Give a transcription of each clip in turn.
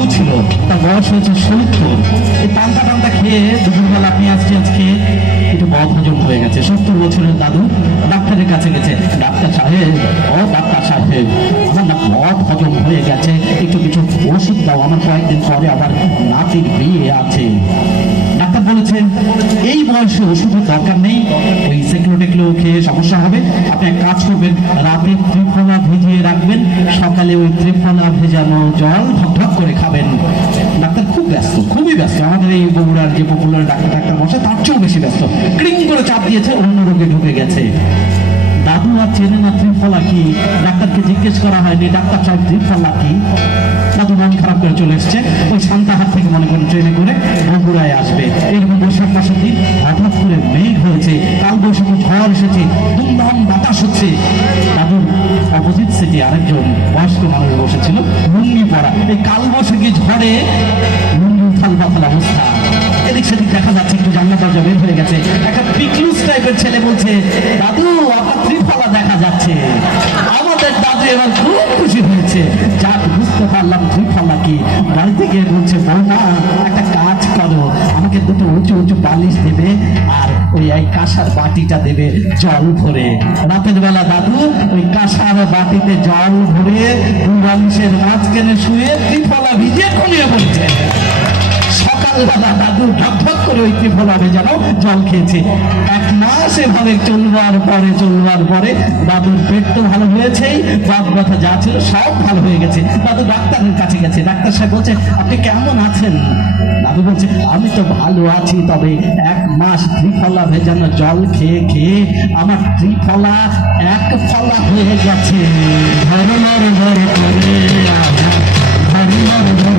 দাদু ছিল, তার বয়স হয়েছে সত্তর এই পান্তা টান্তা খেয়ে দুপুরবেলা পেঁয়াজ টিয়াজ খেয়ে একটু মদ হজম হয়ে গেছে। সত্তর বছরের দাদু ডাক্তারের কাছে গেছে। ডাক্তার সাহেব, ও ডাক্তার সাহেব, আমার না মদ হজম হয়ে গেছে। একটু কিছু ওষুধ দাও, আমার কয়েকদিন পরে আবার নাতির বিয়ে আছে। ডাক্তার বলেছে এই বয়সে ওষুধের দরকার নেই। ওই সেগুলো খেয়ে সমস্যা হবে। আপনি এক কাজ করবেন, রাতে ত্রিফলা ভিজিয়ে রাখবেন। সকালে ওই ত্রিফলা ভেজানো জল করে খাবেন। ডাক্তার খুব ব্যস্ত, খুবই ব্যস্ত। আমাদের এই বগুড়ার যে পপুলার ডাক্তার ডাক্তার বসে তার চেয়েও বেশি ব্যস্ত। ক্রিং করে চাপ দিয়েছে, অন্য রোগে ঢুকে গেছে। দাদু আর চেনে না ত্রিফলা কি? ডাক্তারকে জিজ্ঞেস করা হয়নি। ডাক্তার সাহেব, ত্রিফলা কি? দাদু মন খারাপ করে চলে এসছে। ওই সান্তাহার থেকে মনে করেন, ট্রেনে করে বগুড়ায় আসবে। এরকম বৈশাখ মাসের দিন হঠাৎ করে মেঘ হয়েছে? কাল বৈশাখী ঝড় এসেছে দুমদাম বাতাস হচ্ছে। দাদুর অপোজিট সিটে আরেকজন বয়স্ক মানুষ বসেছিল, লুঙ্গি পরা। এই কাল বৈশাখী ঝড়ে লুঙ্গি উথাল পাথাল অবস্থা। এদিক সেদিক দেখা যাচ্ছে, একটু জানলা দরজা বের হয়ে গেছে। একটা পিকলুস টাইপের ছেলে বলছে, দাদু আপনার ত্রিফলা দেখা যাচ্ছে। আমাদের দাদু এবার খুব খুশি হয়েছে। যাক দুটো উঁচু উঁচু বালিশ দেবে আর ওই এই কাঁসার বাটিটা দেবে জল ভরে। রাতের বেলা দাদু, ওই কাঁসার বাটিতে জল ভরে দুই বালিশের মাঝখানে শুয়ে ত্রিফলা ভিজে ঘুমিয়ে বলছে সকালবেলা দাদু ঢক ঢক করে ওই ত্রিফলা ভেজানো জল খেয়েছে। এক মাস এভাবে চলবার পরে চলবার পরে দাদুর পেট তো ভালো হয়েছেই কথা যা ছিল সব ভালো হয়ে গেছে। দাদু ডাক্তারের কাছে গেছে, ডাক্তার সাহেব বলছে, আপনি কেমন আছেন? দাদু বলছে, আমি তো ভালো আছি, তবে এক মাস ত্রিফলা ভেজানো জল খেয়ে খেয়ে আমার ত্রিফলা এক ফলা হয়ে গেছে। ধরনার ধর করে আমার ধরনার ধর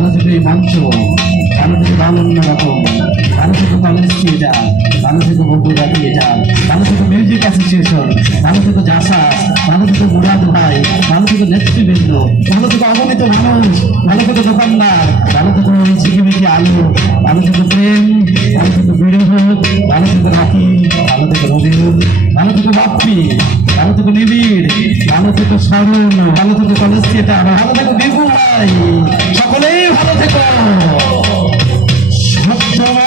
ভালো থেকে মঞ্চ ভালো থেকে ভালো অন্য রকম ভালো থেকে কলেজ থিয়েটার ভালো থেকে বন্ধুরা থিয়েটার ভালো থেকে মিউজিক অ্যাসোসিয়েশন ভালো থেকে জাসা ভালো থেকে মুরাদ ভাই ভালো থেকে নেতৃবৃন্দ ভালো থেকে অগণিত মানুষ ভালো থেকে দোকানদার ভালো থেকে ঝিকিমিকি আলু একটু সরল ভালো থেকে কলেজ এটা ভালো থাকো বিপু ভাই। সকলেই ভালো থেকো। সব